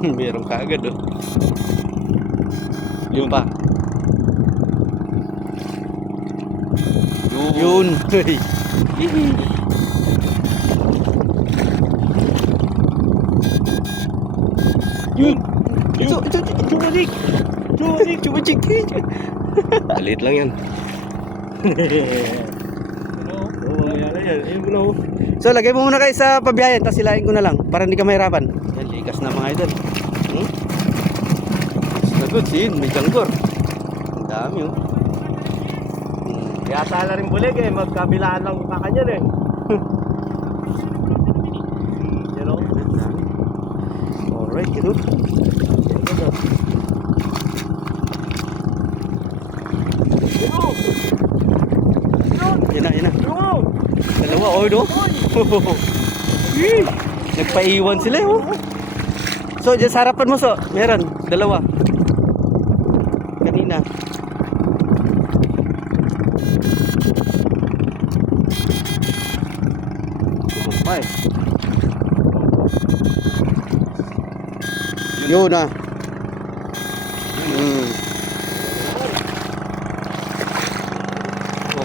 Meron ka agad oh. Yun pa. Yun. Yun. Chubachik. Maliit lang yan. So lagay mo muna kayo sa pabiyayan, tapos silain ko na lang para hindi ka mahirapan. Yan, likas na mga idol. Good, sin, may janggor. Ang dami oh. Kaya sala rin bulig eh, magkabilaan lang yung kakanyan eh. You know? Alright, kiddo. Yan na. Dalawa, oh, no? Nagpaiwan sila, oh. So, dyan sa harapan mo, so, meron, dalawa. Kanina. Ay. Yun na.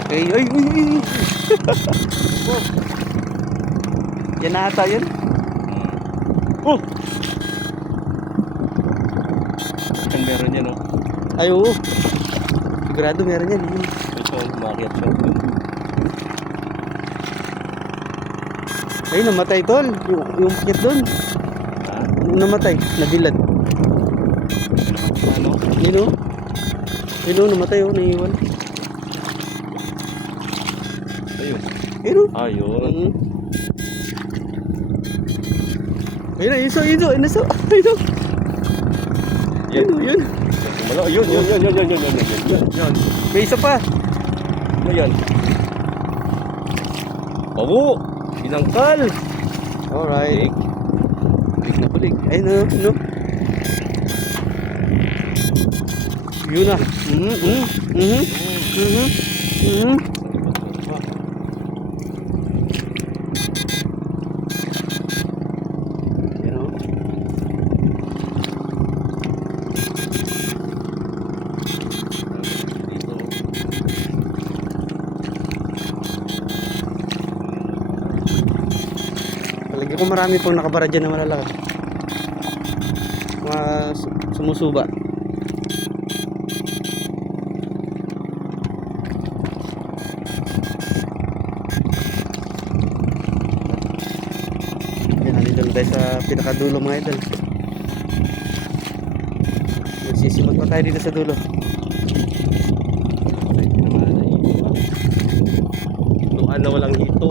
Okay. Ay. Yan na ata yun. Oh! Saan meron yan oh? Ay, oo. Sigurado meron yan. Ito, umakyat siya. Ay, namatay tol. Yung kit doon. Ha? Namatay. Nabilad. Ano? Yun o. Yun o, namatay o. Naiiwan. Ayun. Yun o. Ayun. Ayun na, iso. Ayun o. Yun. Yun. May isa pa. Ano yan? Oo! Binangkal! Alright. Bulig na bulig. Ayun o. No. Yun na. Palagi ko marami pang nakabara dyan na malalaki. Mga sumusuba. Yan, nandito na tayo sa pinakadulo mga idol. Magsisimot pa tayo dito sa dulo. Luan na walang hito.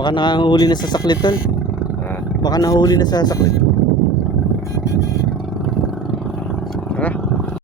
Baka nakahuli na sa saklit tol. Ah. Baka nahuli na sa saklit.